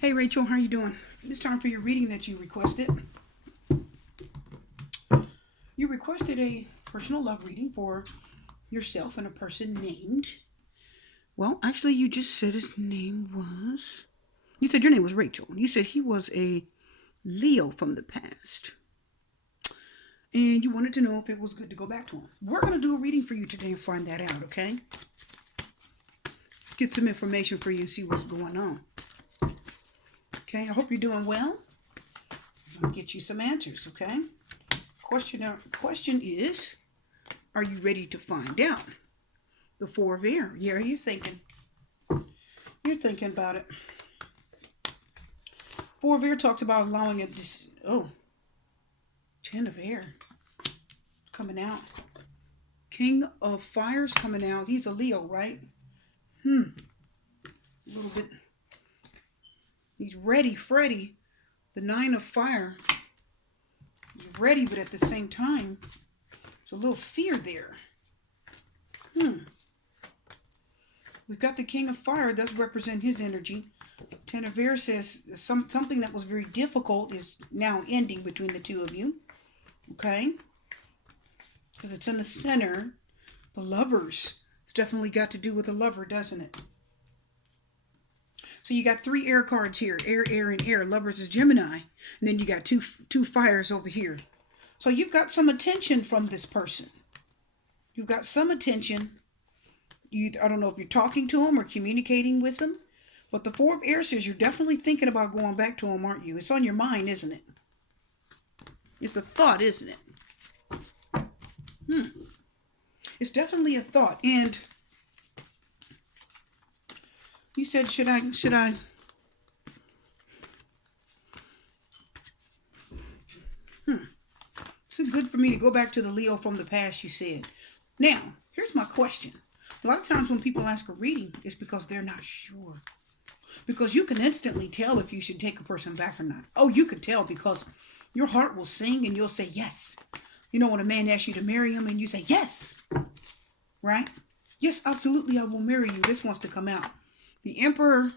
Hey Rachel, how you doing? It's time for your reading that you requested. You requested a personal love reading for yourself and a person named. Well, actually, you just said his name was. You said your name was Rachel. You said he was a Leo from the past. And you wanted to know if it was good to go back to him. We're going to do a reading for you today and find that out, okay? Let's get some information for you and see what's going on. Okay, I hope you're doing well. I'm going to get you some answers, okay? Question is, are you ready to find out? The Four of Air. Yeah, you're thinking. You're thinking about it. Four of Air talks about allowing it. Ten of Air coming out. King of Fire's coming out. He's a Leo, right? A little bit. He's ready, Freddy. The Nine of Fire. He's ready, but at the same time, there's a little fear there. We've got the King of Fire. Does represent his energy. Ten of Air says something that was very difficult is now ending between the two of you. Okay? Because it's in the center. The Lovers. It's definitely got to do with the lover, doesn't it? So you got three air cards here. Air, air, and air. Lovers is Gemini. And then you got two fires over here. So you've got some attention from this person. You've got some attention. I don't know if you're talking to him or communicating with him. But the Four of Air says you're definitely thinking about going back to him, aren't you? It's on your mind, isn't it? It's a thought, isn't it? It's definitely a thought. And you said, should I? It's good for me to go back to the Leo from the past, you said. Now, here's my question. A lot of times when people ask a reading, it's because they're not sure. Because you can instantly tell if you should take a person back or not. Oh, you can tell because your heart will sing and you'll say yes. You know, when a man asks you to marry him and you say yes. Right? Yes, absolutely, I will marry you. This wants to come out. The Emperor,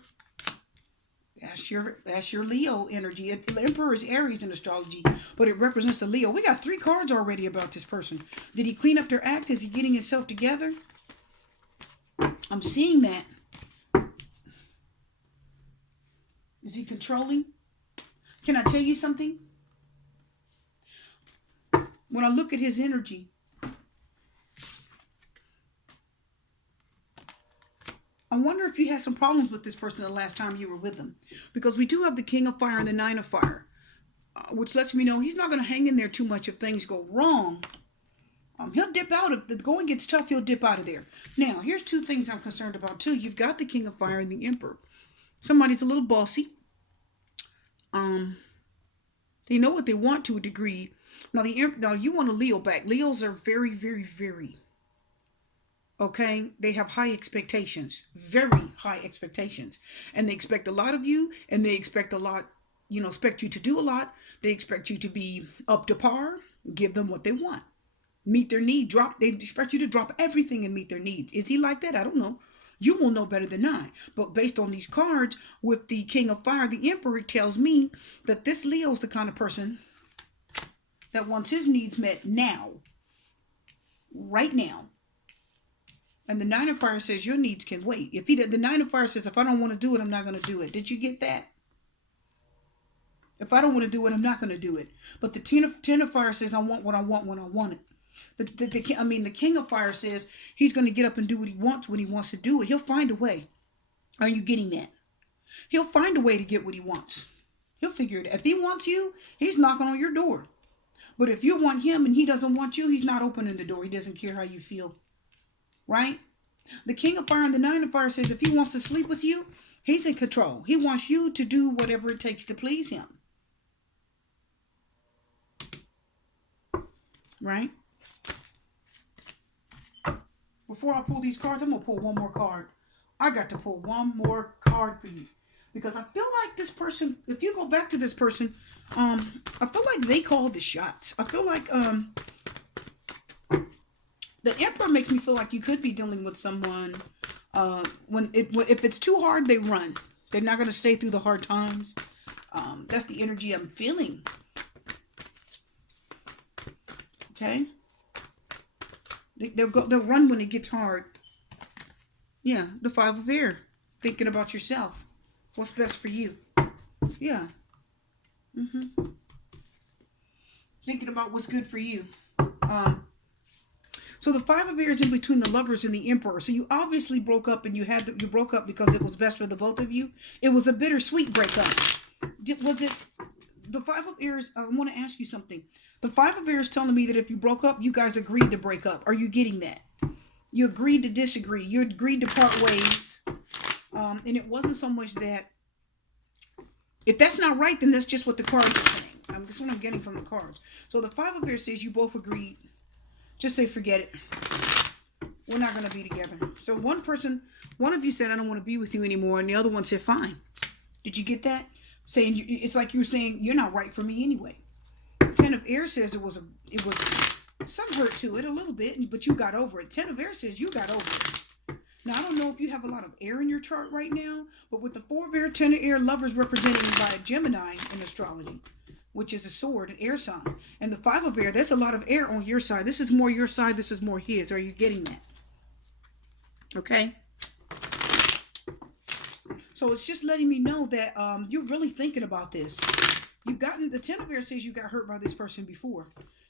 that's your Leo energy. The Emperor is Aries in astrology, but it represents the Leo. We got 3 cards already about this person. Did he clean up their act? Is he getting himself together? I'm seeing that. Is he controlling? Can I tell you something? When I look at his energy, I wonder if you had some problems with this person the last time you were with them. Because we do have the King of Fire and the Nine of Fire. Which lets me know he's not going to hang in there too much if things go wrong. He'll dip out. If the going gets tough, he'll dip out of there. Now, here's 2 things I'm concerned about too. You've got the King of Fire and the Emperor. Somebody's a little bossy. They know what they want to a degree. Now, you want a Leo back. Leos are very, very, very... Okay, they have high expectations, very high expectations, and they expect a lot of you, and they expect a lot, expect you to do a lot. They expect you to be up to par, give them what they want, meet their need, they expect you to drop everything and meet their needs. Is he like that? I don't know. You will know better than I, but based on these cards with the King of Fire, the Emperor, it tells me that this Leo's the kind of person that wants his needs met now, right now. And the Nine of Fire says your needs can wait. The Nine of Fire says, if I don't want to do it, I'm not going to do it. Did you get that? If I don't want to do it, I'm not going to do it. But the Ten of Fire says, I want what I want when I want it. The King of Fire says he's going to get up and do what he wants when he wants to do it. He'll find a way. Are you getting that? He'll find a way to get what he wants. He'll figure it out. If he wants you, he's knocking on your door. But if you want him and he doesn't want you, he's not opening the door. He doesn't care how you feel. Right? The King of Fire and the Nine of Fire says if he wants to sleep with you, he's in control. He wants you to do whatever it takes to please him. Right? Before I pull these cards, I'm going to pull one more card. I got to pull one more card for you. Because I feel like this person, if you go back to this person, I feel like they called the shots. I feel like the Emperor makes me feel like you could be dealing with someone if it's too hard, they run. They're not going to stay through the hard times. That's the energy I'm feeling. Okay? They'll run when it gets hard. Yeah, the Five of Air. Thinking about yourself. What's best for you. Yeah. Thinking about what's good for you. So the Five of Air is in between the Lovers and the Emperor. So you obviously broke up, and you broke up because it was best for the both of you. It was a bittersweet breakup. Was it the Five of Air? I want to ask you something. The Five of Air is telling me that if you broke up, you guys agreed to break up. Are you getting that? You agreed to disagree. You agreed to part ways. And it wasn't so much that, if that's not right, then that's just what the cards are saying. That's what I'm getting from the cards. So the Five of Air says you both agreed. Just say, forget it. We're not going to be together. So one of you said, I don't want to be with you anymore. And the other one said, fine. Did you get that? Saying, it's like you were saying, you're not right for me anyway. Ten of Air says it was some hurt to it a little bit, but you got over it. Ten of Air says you got over it. Now, I don't know if you have a lot of air in your chart right now, but with the Four of Air, Ten of Air, Lovers representing by a Gemini in astrology, which is a sword, an air sign. And the Five of Air, there's a lot of air on your side. This is more your side. This is more his. Are you getting that? Okay. So it's just letting me know that you're really thinking about this. You've gotten, the Ten of Air says you got hurt by this person before.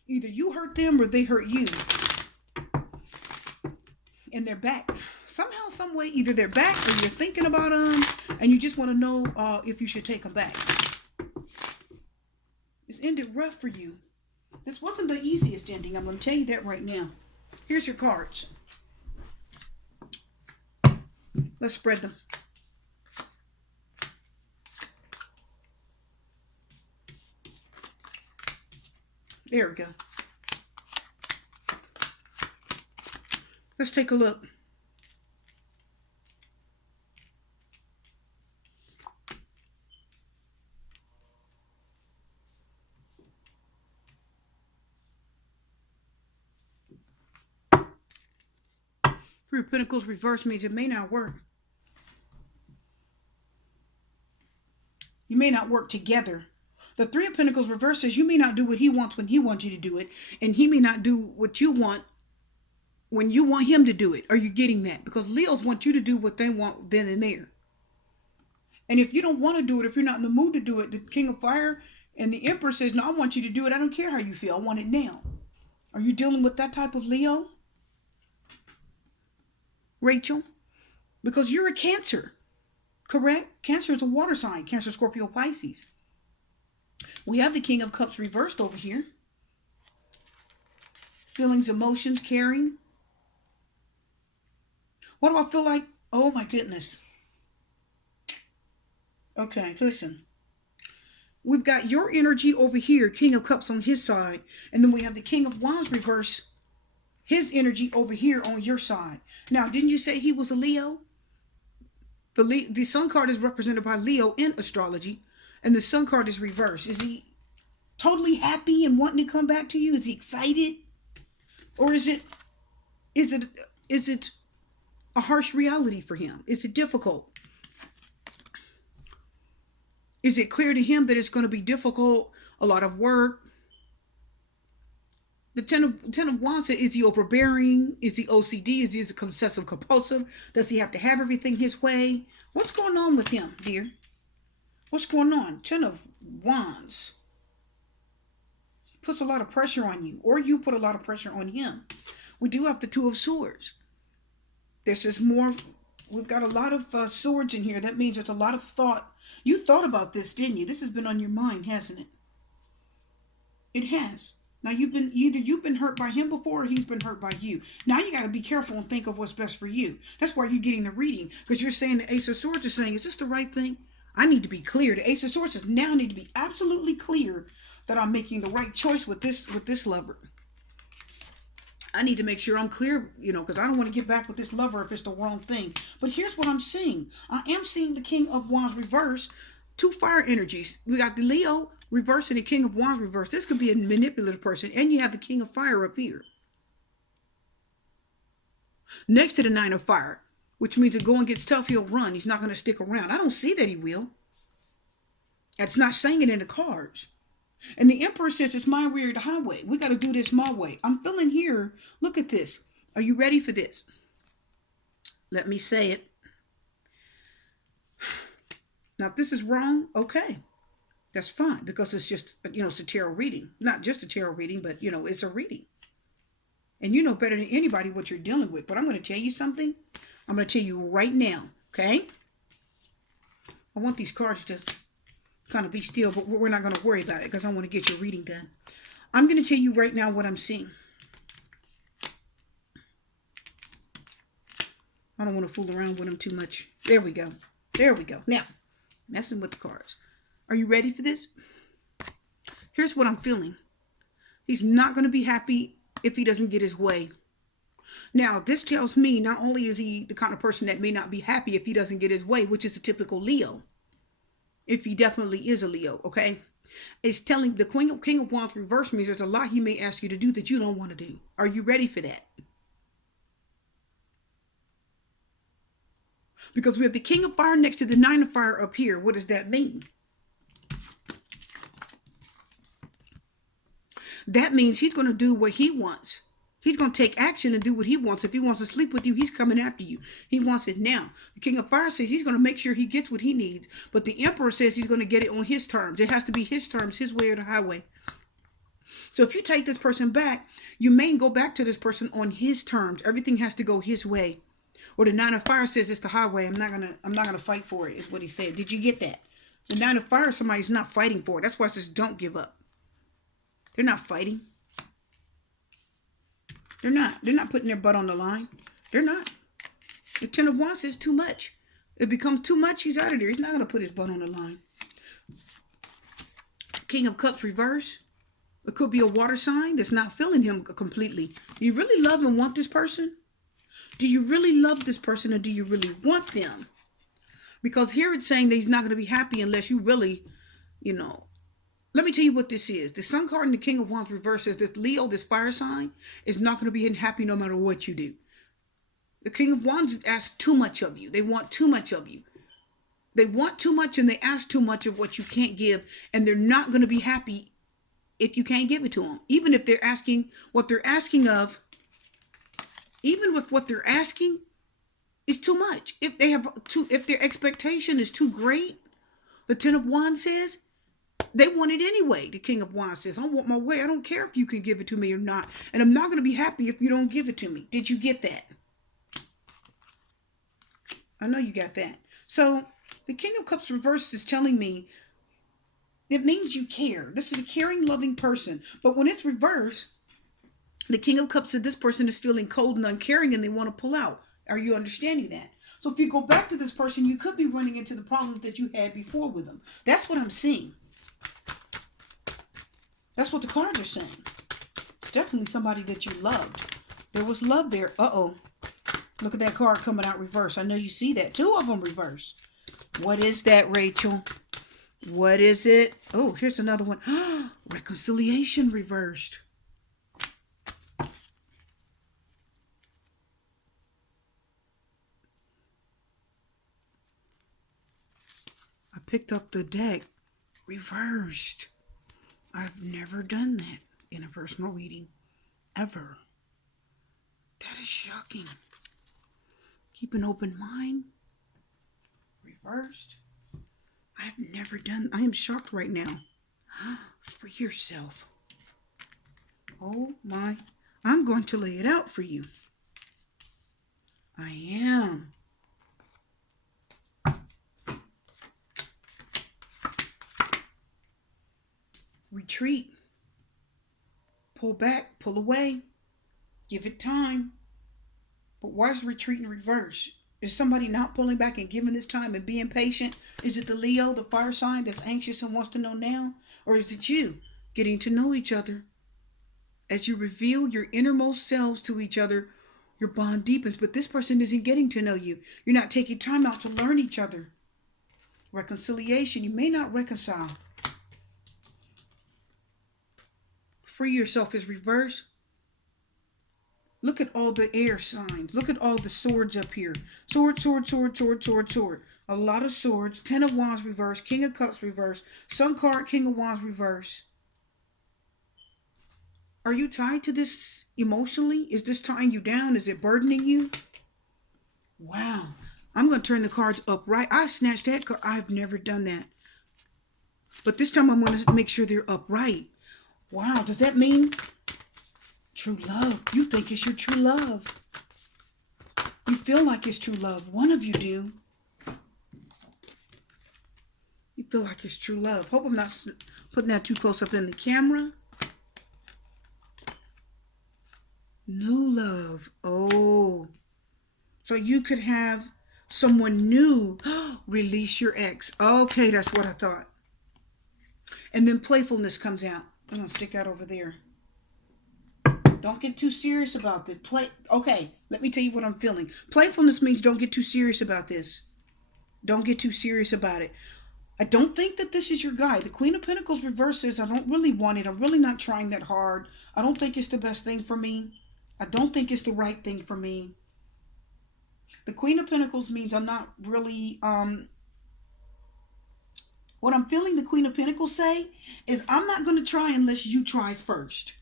Either you hurt them or they hurt you. And they're back. Somehow, some way, either they're back or you're thinking about them and you just want to know if you should take them back. This ended rough for you. This wasn't the easiest ending. I'm going to tell you that right now. Here's your cards. Let's spread them. There we go. Let's take a look. Three of Pentacles reverse means it may not work. You may not work together. The Three of Pentacles reverse says you may not do what he wants when he wants you to do it, and he may not do what you want when you want him to do it. Are you getting that? Because Leos want you to do what they want then and there. And if you don't want to do it, if you're not in the mood to do it, the King of Fire and the Emperor says, no, I want you to do it. I don't care how you feel. I want it now. Are you dealing with that type of Leo, Rachel? Because you're a Cancer, correct? Cancer is a water sign. Cancer, Scorpio, Pisces. We have the King of Cups reversed over here. Feelings, emotions, caring. What do I feel like? Oh my goodness. Okay, listen. We've got your energy over here, King of Cups on his side. And then we have the King of Wands reverse, his energy over here on your side. Now, didn't you say he was a Leo? The Sun card is represented by Leo in astrology. And the Sun card is reversed. Is he totally happy and wanting to come back to you? Is he excited? Or is it a harsh reality for him? Is it difficult? Is it clear to him that it's going to be difficult, a lot of work? The Ten of Wands, is he overbearing? Is he OCD? Is he obsessive compulsive? Does he have to have everything his way? What's going on with him, dear? What's going on? Ten of Wands puts a lot of pressure on you, or you put a lot of pressure on him. We do have the Two of Swords. This is more, we've got a lot of swords in here. That means there's a lot of thought. You thought about this, didn't you? This has been on your mind, hasn't it? It has. Now you've been hurt by him before, or he's been hurt by you. Now you got to be careful and think of what's best for you. That's why you're getting the reading, because you're saying the Ace of Swords is saying, is this the right thing? I need to be clear. The Ace of Swords says, now I need to be absolutely clear that I'm making the right choice with this lover. I need to make sure I'm clear, because I don't want to get back with this lover if it's the wrong thing. But here's what I'm seeing. I am seeing the King of Wands reverse. Two fire energies. We got the Leo reverse and the King of Wands reverse. This could be a manipulative person. And you have the King of Fire up here. Next to the Nine of Fire. which means if going gets tough, he'll run. He's not going to stick around. I don't see that he will. It's not saying it in the cards. And the Emperor says it's my way or the highway. We got to do this my way. I'm feeling here. Look at this. Are you ready for this? Let me say it. Now, if this is wrong, okay. That's fine, because it's just, it's a tarot reading. Not just a tarot reading, but, it's a reading. And you know better than anybody what you're dealing with. But I'm going to tell you something. I'm going to tell you right now, okay? I want these cards to kind of be still, but we're not going to worry about it because I want to get your reading done. I'm going to tell you right now what I'm seeing. I don't want to fool around with them too much. There we go. There we go. Now, messing with the cards. Are you ready for this? Here's what I'm feeling. He's not going to be happy if he doesn't get his way. Now, this tells me not only is he the kind of person that may not be happy if he doesn't get his way, which is a typical Leo. If he definitely is a Leo, okay? It's telling the King of Wands reverse means there's a lot he may ask you to do that you don't want to do. Are you ready for that? Because we have the King of Fire next to the Nine of Fire up here. What does that mean? That means he's going to do what he wants. He's going to take action and do what he wants. If he wants to sleep with you, he's coming after you. He wants it now. The King of Fire says he's going to make sure he gets what he needs. But the Emperor says he's going to get it on his terms. It has to be his terms, his way or the highway. So if you take this person back, you may go back to this person on his terms. Everything has to go his way. Or the Nine of Fire says it's the highway. I'm not gonna fight for it, is what he said. Did you get that? The Nine of Fire, somebody's not fighting for it. That's why it says don't give up. They're not fighting. They're not putting their butt on the line. They're not. The Ten of Wands is too much. It becomes too much, he's out of there. He's not going to put his butt on the line. King of Cups reverse. It could be a water sign that's not feeling him completely. Do you really love and want this person? Do you really love this person, or do you really want them? Because here it's saying that he's not going to be happy unless you really, Let me tell you what this is. The Sun card and the King of Wands reverse says this Leo, this fire sign, is not going to be happy no matter what you do. The King of Wands asks too much of you. They want too much of you. They want too much and they ask too much of what you can't give. And they're not going to be happy if you can't give it to them. Even if they're asking what they're asking of, even with what they're asking is too much. If their expectation is too great, the Ten of Wands says, they want it anyway. The King of Wands says, I want my way. I don't care if you can give it to me or not. And I'm not going to be happy if you don't give it to me. Did you get that? I know you got that. So the King of Cups reversed is telling me it means you care. This is a caring, loving person. But when it's reversed, the King of Cups said this person is feeling cold and uncaring and they want to pull out. Are you understanding that? So if you go back to this person, you could be running into the problems that you had before with them. That's what I'm seeing. That's what the cards are saying. It's definitely somebody that you loved. There was love there. Uh-oh. Look at that card coming out reverse. I know you see that. Two of them reverse. What is that, Rachel? What is it? Oh, here's another one. Reconciliation reversed. I picked up the deck. Reversed. I've never done that in a personal reading. Ever. That is shocking. Keep an open mind. Reversed. I've never done. I am shocked right now. Free yourself. Oh my. I'm going to lay it out for you. I am. Retreat. Pull back. Pull away. Give it time. But why is retreat in reverse? Is somebody not pulling back and giving this time and being patient? Is it the Leo, the fire sign, that's anxious and wants to know now? Or is it you getting to know each other? As you reveal your innermost selves to each other, your bond deepens. But this person isn't getting to know you. You're not taking time out to learn each other. Reconciliation. You may not reconcile. Free yourself is reverse. Look at all the air signs. Look at all the swords up here. Sword, sword, sword, sword, sword, sword. A lot of swords. 10 of Wands reverse. King of Cups reverse. Sun card, King of Wands reverse. Are you tied to this emotionally? Is this tying you down? Is it burdening you? Wow. I'm going to turn the cards upright. I snatched that card. I've never done that. But this time I'm going to make sure they're upright. Wow. Does that mean true love? You think it's your true love. You feel like it's true love. One of you do. You feel like it's true love. Hope I'm not putting that too close up in the camera. New love. Oh. So you could have someone new. Release your ex. Okay, that's what I thought. And then playfulness comes out. I'm going to stick that over there. Don't get too serious about this. Okay, let me tell you what I'm feeling. Playfulness means don't get too serious about this. Don't get too serious about it. I don't think that this is your guy. The Queen of Pentacles reverse says, I don't really want it. I'm really not trying that hard. I don't think it's the best thing for me. I don't think it's the right thing for me. The Queen of Pentacles means I'm not really, what I'm feeling the Queen of Pentacles say is I'm not going to try unless you try first.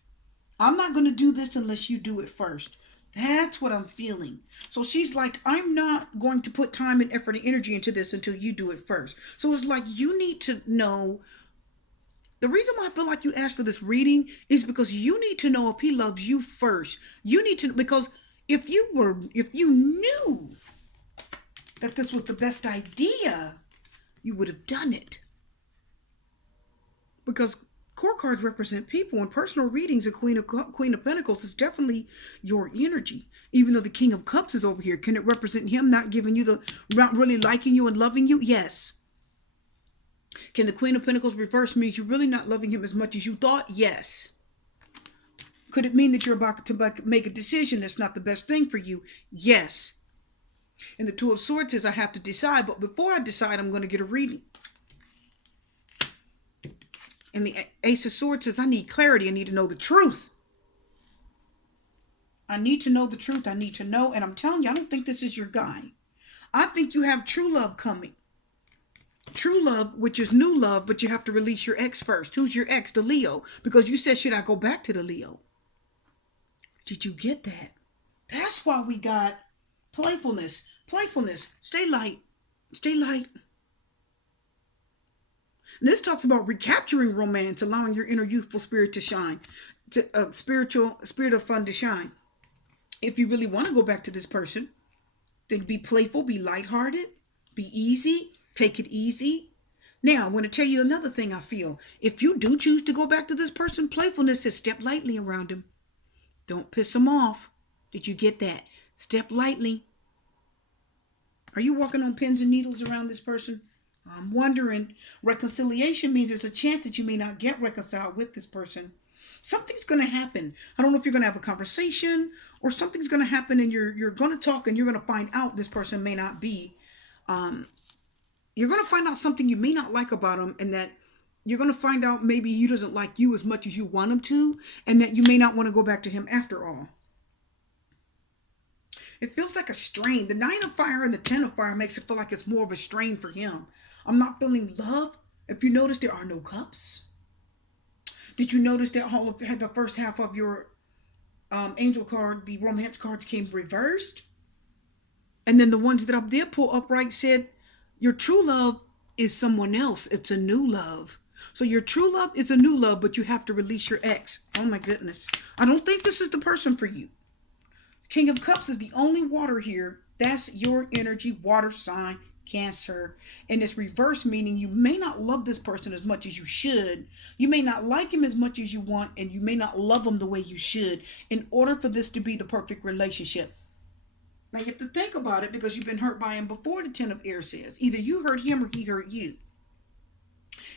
I'm not going to do this unless you do it first. That's what I'm feeling. So she's like, I'm not going to put time and effort and energy into this until you do it first. So it's like you need to know. The reason why I feel like you asked for this reading is because you need to know if he loves you first. You need to, because if you knew that this was the best idea, you would have done it. Because court cards represent people. In personal readings, the Queen of Pentacles is definitely your energy. Even though the King of Cups is over here, can it represent him not giving you not really liking you and loving you? Yes. Can the Queen of Pentacles reverse means you're really not loving him as much as you thought? Yes. Could it mean that you're about to make a decision that's not the best thing for you? Yes. And the Two of Swords says I have to decide, but before I decide, I'm going to get a reading. And the Ace of Swords says, I need clarity. I need to know the truth. I need to know the truth. I need to know. And I'm telling you, I don't think this is your guy. I think you have true love coming. True love, which is new love, but you have to release your ex first. Who's your ex? The Leo. Because you said, should I go back to the Leo? Did you get that? That's why we got playfulness. Playfulness. Stay light. Stay light. This talks about recapturing romance, allowing your inner youthful spirit to shine, spirit of fun to shine. If you really want to go back to this person, then be playful, be lighthearted, be easy, take it easy. Now, I want to tell you another thing I feel. If you do choose to go back to this person, playfulness says step lightly around him. Don't piss him off. Did you get that? Step lightly. Are you walking on pins and needles around this person? I'm wondering. Reconciliation means there's a chance that you may not get reconciled with this person. Something's going to happen. I don't know if you're going to have a conversation or something's going to happen and you're going to talk and you're going to find out this person may not be. You're going to find out something you may not like about him, and that you're going to find out maybe he doesn't like you as much as you want him to, and that you may not want to go back to him after all. It feels like a strain. The 9 of Fire and the 10 of Fire makes it feel like it's more of a strain for him. I'm not feeling love. If you notice, there are no cups. Did you notice that all of the first half of your angel card, the romance cards, came reversed? And then the ones that I did pull upright said, your true love is someone else. It's a new love. So your true love is a new love, but you have to release your ex. Oh my goodness. I don't think this is the person for you. King of Cups is the only water here. That's your energy, water sign, Cancer. And it's reverse, meaning you may not love this person as much as you should. You may not like him as much as you want, and you may not love him the way you should in order for this to be the perfect relationship. Now you have to think about it, because you've been hurt by him before. The 10 of Air says either you hurt him or he hurt you.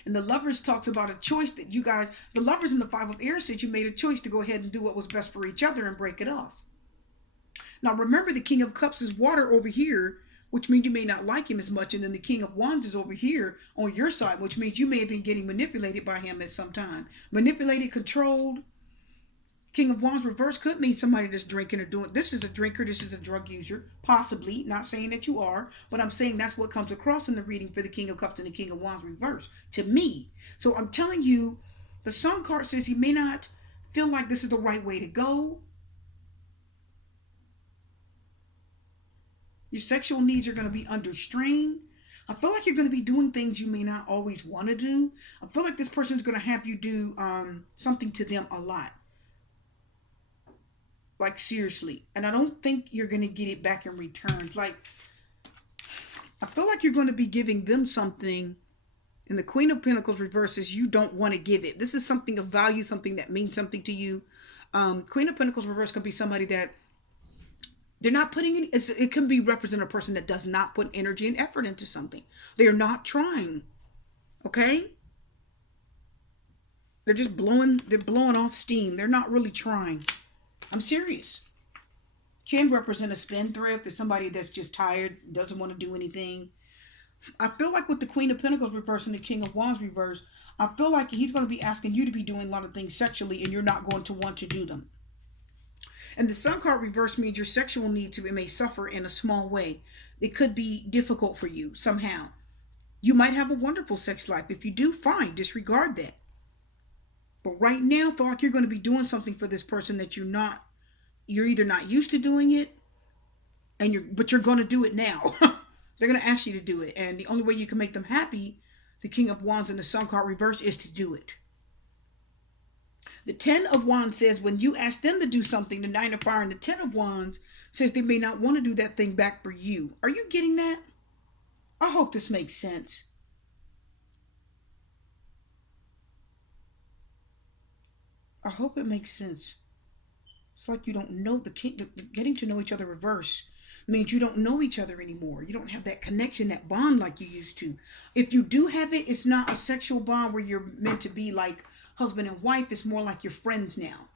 And the Lovers talks about a choice that you guys, the Lovers in the 5 of Air said you made a choice to go ahead and do what was best for each other and break it off. Now remember, the King of Cups is water over here, which means you may not like him as much. And then the King of Wands is over here on your side, which means you may have been getting manipulated by him at some time. Manipulated, controlled. King of Wands reverse could mean somebody that's drinking or doing. This is a drinker. This is a drug user. Possibly. Not saying that you are. But I'm saying that's what comes across in the reading for the King of Cups and the King of Wands reverse. To me. So I'm telling you, the Sun card says you may not feel like this is the right way to go. Your sexual needs are going to be under strain. I feel like you're going to be doing things you may not always want to do. I feel like this person's going to have you do something to them a lot. Like, seriously. And I don't think you're going to get it back in return. Like, I feel like you're going to be giving them something. And the Queen of Pentacles reverses, you don't want to give it. This is something of value, something that means something to you. Queen of Pentacles reverse can be somebody that they're not putting in. It can be represent a person that does not put energy and effort into something. They are not trying. Okay? They're just blowing off steam. They're not really trying. I'm serious. Can represent a spendthrift. There's somebody that's just tired, doesn't want to do anything. I feel like with the Queen of Pentacles reverse and the King of Wands reverse, I feel like he's going to be asking you to be doing a lot of things sexually and you're not going to want to do them. And the Sun card reverse means your sexual needs may suffer in a small way. It could be difficult for you somehow. You might have a wonderful sex life. If you do, fine. Disregard that. But right now, I feel like you're going to be doing something for this person that you're either not used to doing it, but you're going to do it now. They're going to ask you to do it. And the only way you can make them happy, the King of Wands and the Sun card reverse, is to do it. The 10 of Wands says when you ask them to do something, the 9 of Fire and the 10 of Wands says they may not want to do that thing back for you. Are you getting that? I hope this makes sense. I hope it makes sense. It's like you don't know getting to know each other reverse means you don't know each other anymore. You don't have that connection, that bond like you used to. If you do have it, it's not a sexual bond where you're meant to be like husband and wife. It's more like you're friends now.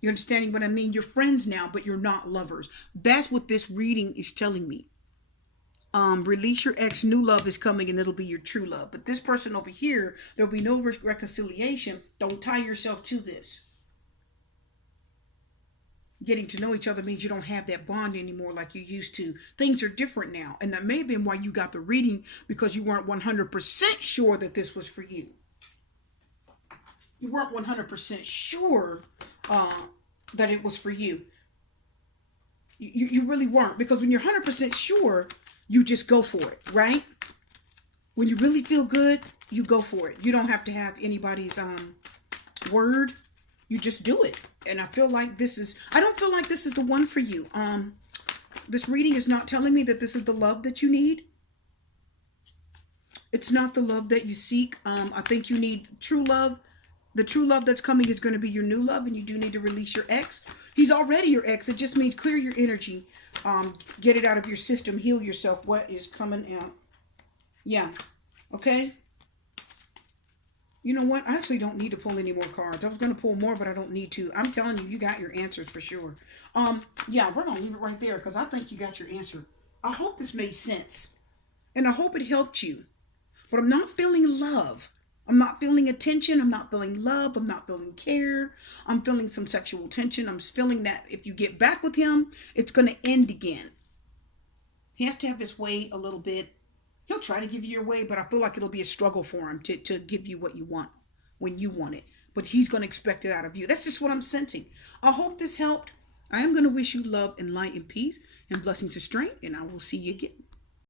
You're understanding what I mean? You're friends now, but you're not lovers. That's what this reading is telling me. Release your ex. New love is coming and it'll be your true love. But this person over here, there'll be no reconciliation. Don't tie yourself to this. Getting to know each other means you don't have that bond anymore like you used to. Things are different now. And that may have been why you got the reading, because you weren't 100% sure that this was for you. You weren't 100% sure that it was for you. You really weren't. Because when you're 100% sure, you just go for it, right? When you really feel good, you go for it. You don't have to have anybody's word. You just do it. And I don't feel like this is the one for you. This reading is not telling me that this is the love that you need. It's not the love that you seek. I think you need true love. The true love that's coming is going to be your new love, and you do need to release your ex. He's already your ex. It just means clear your energy. Get it out of your system. Heal yourself. What is coming out? Yeah. Okay? You know what? I actually don't need to pull any more cards. I was going to pull more, but I don't need to. I'm telling you, you got your answers for sure. Yeah, we're going to leave it right there because I think you got your answer. I hope this made sense. And I hope it helped you. But I'm not feeling love. I'm not feeling attention. I'm not feeling love. I'm not feeling care. I'm feeling some sexual tension. I'm feeling that if you get back with him, it's going to end again. He has to have his way a little bit. He'll try to give you your way, but I feel like it'll be a struggle for him to give you what you want when you want it. But he's going to expect it out of you. That's just what I'm sensing. I hope this helped. I am going to wish you love and light and peace and blessings and strength, and I will see you again.